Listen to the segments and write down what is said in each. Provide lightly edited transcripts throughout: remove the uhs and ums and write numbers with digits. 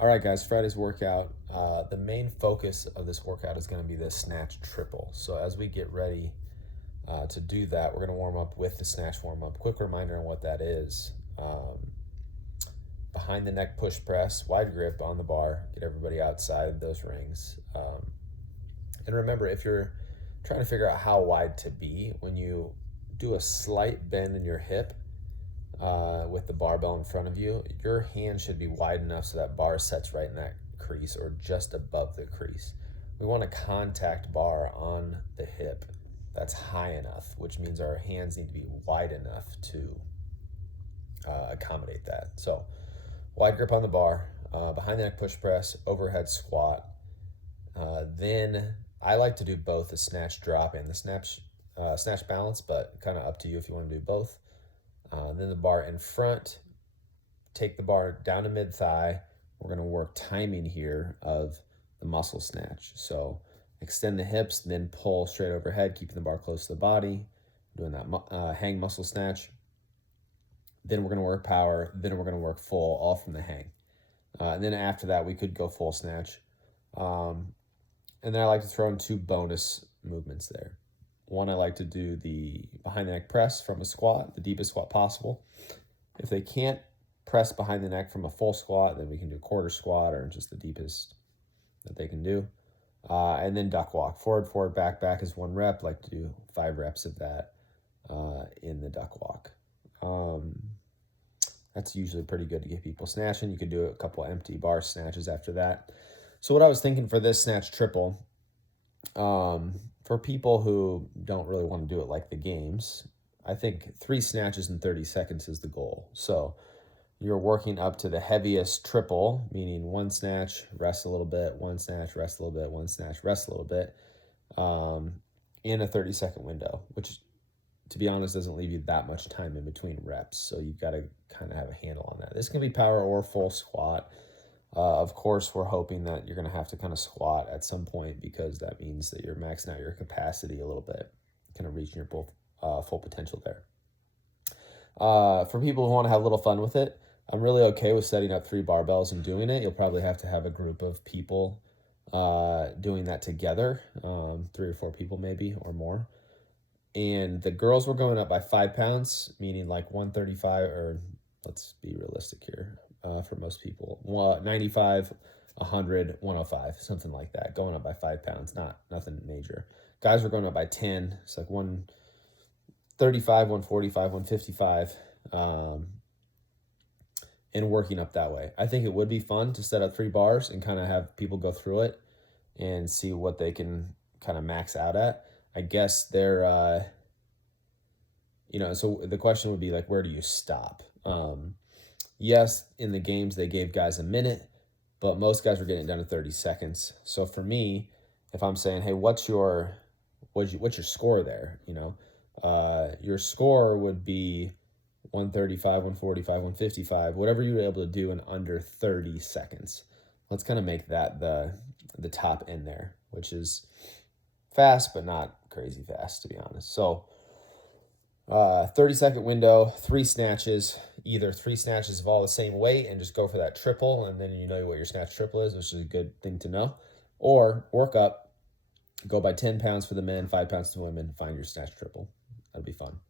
All right, guys, Friday's workout. The main focus of this workout is going to be the snatch triple. So as we get ready to do that, we're going to warm up with the snatch warm up. Quick reminder on what that is. Behind the neck push press, wide grip on the bar, get everybody outside of those rings. And remember, if you're trying to figure out how wide to be, when you do a slight bend in your hip, with the barbell in front of you, your hand should be wide enough so that bar sets right in that crease or just above the crease. We want a contact bar on the hip that's high enough, which means our hands need to be wide enough to accommodate that. So wide grip on the bar, behind the neck push press, overhead squat. Then I like to do both the snatch drop and the snatch balance, but kind of up to you if you want to do both. Then the bar in front, take the bar down to mid-thigh. We're going to work timing here of the muscle snatch. So extend the hips, then pull straight overhead, keeping the bar close to the body, doing that hang muscle snatch. Then we're going to work power. Then we're going to work full, all from the hang. And then after that, we could go full snatch. And then I like to throw in two bonus movements there. One, I like to do the behind the neck press from a squat, the deepest squat possible. If they can't press behind the neck from a full squat, then we can do quarter squat or just the deepest that they can do. And then duck walk. Forward, forward, back, back is 1 rep. I like to do 5 reps of that in the duck walk. That's usually pretty good to get people snatching. You could do a couple empty bar snatches after that. So what I was thinking for this snatch triple, for people who don't really want to do it like the games, I think 3 snatches in 30 seconds is the goal. So you're working up to the heaviest triple, meaning 1 snatch, rest a little bit, 1 snatch, rest a little bit, 1 snatch, rest a little bit, in a 30-second window, which, to be honest, doesn't leave you that much time in between reps. So you've got to kind of have a handle on that. This can be power or full squat. Of course, we're hoping that you're going to have to kind of squat at some point because that means that you're maxing out your capacity a little bit, kind of reaching your full potential there. For people who want to have a little fun with it, I'm really okay with setting up 3 barbells and doing it. You'll probably have to have a group of people doing that together, 3 or 4 people maybe or more. And the girls were going up by 5 pounds, meaning like 135, or let's be realistic here. For most people, 95, 100, 105, something like that, going up by 5 pounds, nothing major. Guys were going up by 10. It's like 135, 145, 155, and working up that way. I think it would be fun to set up 3 bars and kind of have people go through it and see what they can kind of max out at. I guess they're, so the question would be like, where do you stop? Yes, in the games they gave guys a minute, but most guys were getting it done in 30 seconds. So for me, if I'm saying, hey, what's your score there? Your score would be 135, 145, 155, whatever you were able to do in under 30 seconds. Let's kind of make that the top end there, which is fast, but not crazy fast, to be honest. So 30-second window, 3 snatches, either 3 snatches of all the same weight and just go for that triple, and then you know what your snatch triple is, which is a good thing to know. Or work up, go by 10 pounds for the men, 5 pounds to women, find your snatch triple. That'd be fun.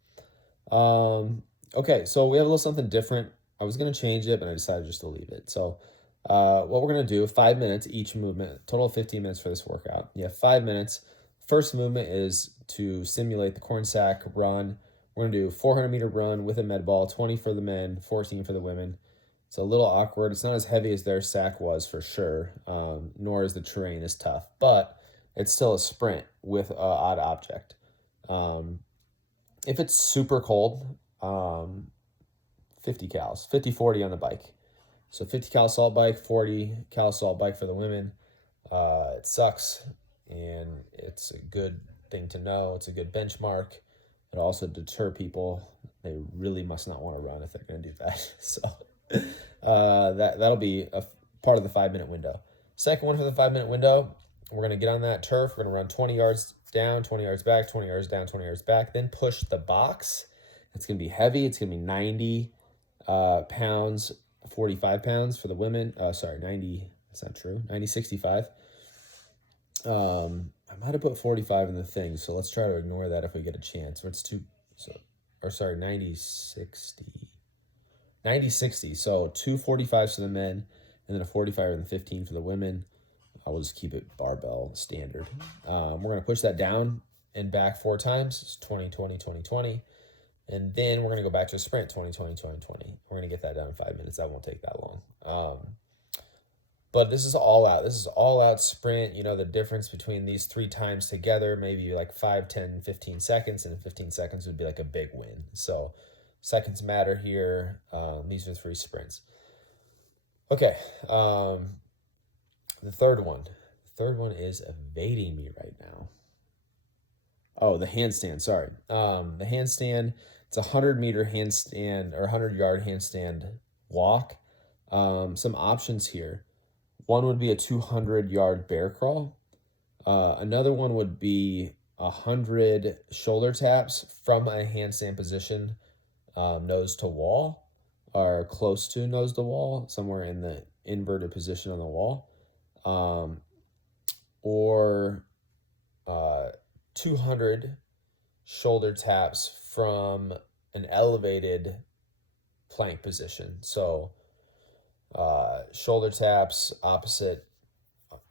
Okay, so we have a little something different. I was going to change it, but I decided just to leave it. So what we're going to do, 5 minutes each movement, total of 15 minutes for this workout. You have 5 minutes. First movement is to simulate the corn sack run. We're going to do a 400-meter run with a med ball, 20 for the men, 14 for the women. It's a little awkward. It's not as heavy as their sack was for sure, nor is the terrain as tough, but it's still a sprint with an odd object. If it's super cold, 50 cals, 50-40 on the bike. So 50 cal assault bike, 40 cal assault bike for the women. It sucks, and it's a good thing to know. It's a good benchmark. It'll also deter people. They really must not want to run if they're going to do that. So that'll be a part of the 5-minute window. Second one for the 5-minute window, we're going to get on that turf. We're going to run 20 yards down, 20 yards back, 20 yards down, 20 yards back, then push the box. It's going to be heavy. It's going to be 90 pounds 45 pounds for the women. Sorry, 90. That's not true. 90, 65. I might have put 45 in the thing, so let's try to ignore that if we get a chance. Or it's too, so, or sorry, 90, 60. 90, 60. So 2 45s for the men, and then a 45 and 15 for the women. I will just keep it barbell standard. We're going to push that down and back 4 times. It's 20, 20, 20, 20. And then we're going to go back to a sprint, 20, 20, 20, 20. We're going to get that done in 5 minutes. That won't take that long. But this is all out. This is all out sprint. You know, the difference between these 3 times together, maybe like 5, 10, 15 seconds, and 15 seconds would be like a big win. So seconds matter here. These are 3 sprints. Okay. The third one. The third one is evading me right now. Oh, the handstand. Sorry. The handstand. It's a 100-meter handstand or 100-yard handstand walk. Some options here. One would be a 200-yard bear crawl. Another one would be 100 shoulder taps from a handstand position, nose to wall, or close to nose to wall, somewhere in the inverted position on the wall. Or 200 shoulder taps from an elevated plank position. So shoulder taps opposite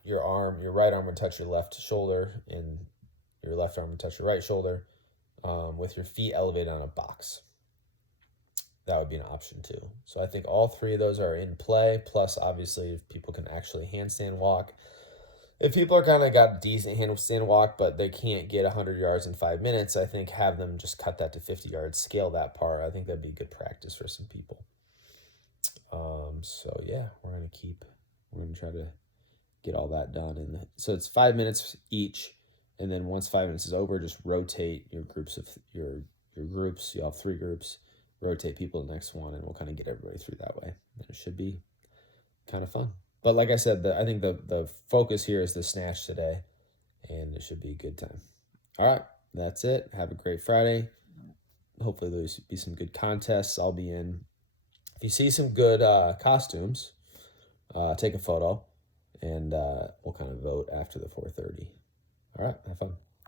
your arm. Your right arm would touch your left shoulder, and your left arm would touch your right shoulder, with your feet elevated on a box. That would be an option too. So I think all 3 of those are in play. Plus, obviously, if people can actually handstand walk. If people are kind of got decent handstand walk, but they can't get 100 yards in 5 minutes, I think have them just cut that to 50 yards, scale that part. I think that'd be good practice for some people. So yeah, we're going to try to get all that done. And so it's 5 minutes each. And then once 5 minutes is over, just rotate your groups of your groups. You have 3 groups, rotate people to the next one, and we'll kind of get everybody through that way. And it should be kind of fun. But like I said, I think the focus here is the snatch today, and it should be a good time. All right, that's it. Have a great Friday. Hopefully there'll be some good contests. I'll be in. If you see some good costumes, take a photo, and we'll kind of vote after the 4:30. All right, have fun.